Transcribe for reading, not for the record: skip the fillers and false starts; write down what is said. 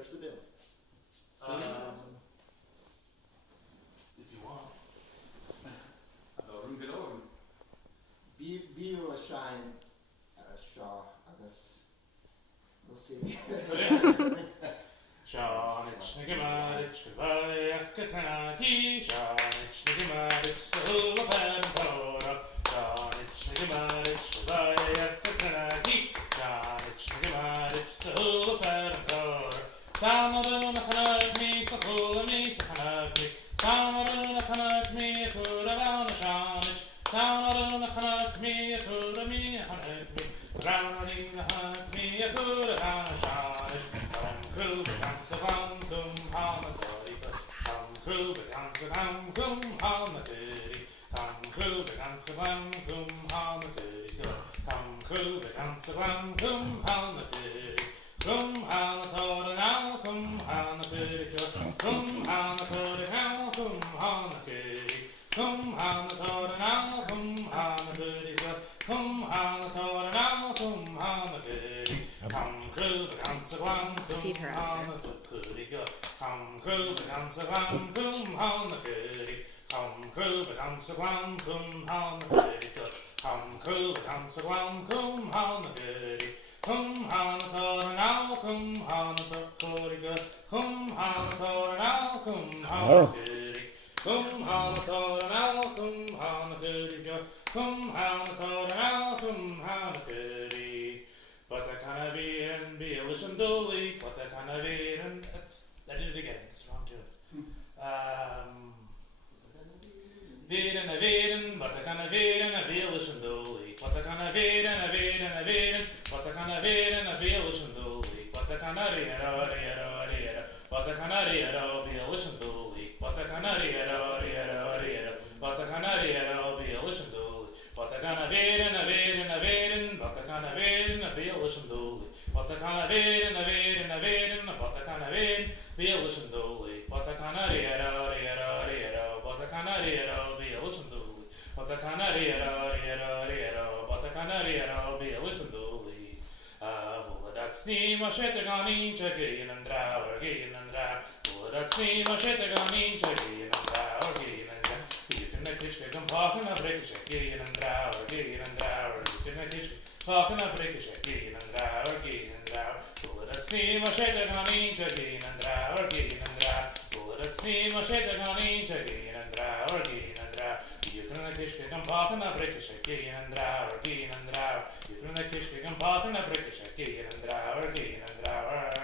Push the bill. If you want. Adorum Bealltainn. Beul shine Shaw agus we'll see. Seanich na Gemarich Gavaya Katanaki Seanich na Gemarich Sola Pantora Seanich na Gemarich Gavaya Katanaki Seanich na Gemarich Sola Pantora Samaruna Kanak me Sakula me Sakanak me Samaruna Kanak me Turavana Seanich Samaruna Kanak me Turami Hanak me Drowning the Hanak me Turavana Seanich Crew dance around come Hamadori, come crew dance around come Hamadori, come crew dance around come Hamadori, come crew dance around come Hamadori, come Hanator now come Hamadori, come Hanator now come Hamadori, come Hanator now come Hamadori, come Hanator now come Hamadori. Come crew dance around Feed her after. Come crew dance around come on the goody. Come crew dance around come on the goody. Come crew dance around come on the goody. Come on the tor now come on the goody. Come on the tor now come on the goody. Come on the tor now come on the goody. Come on the tor now come on the goody. But I canna be and be a listen dolly, but I canna be and I did it again, it's wrong to it. Veden a veden, but I canna veden a be a listen dolly, but I canna veden a veden a veden, but I canna veden a be a listen dolly, but I canna read but I canna read be a listen dolly, but I canna read but I canna read be a listen dolly. But I canna veden a veden a veden, but I canna veden a be a listen dolly. But I canna veden a veden a veden, but I canna veden be a listen dolly. But I canna read but I canna read be a listen dolly. But I canna read but I canna read be a listen dolly. Volle dat sneem a shette gan eentje geen en drauwer geen en drauwer. Volle dat sneem a shette gan eentje geen en drauwer geen en drauwer. You can make it shake and park and a break a shake and drauwer geen en drauwer. You can make it park and a break a shake and drauwer geen en drauwer. Volle dat sneem a shette gan eentje geen en drauwer geen en drauwer. Volle dat sneem a shette gan eentje geen en drauwer geen en drauwer. You can make it shake and park and a break a shake and drauwer geen en drauwer. You can make it shake and park and a break a shake and drauwer geen en drauwer.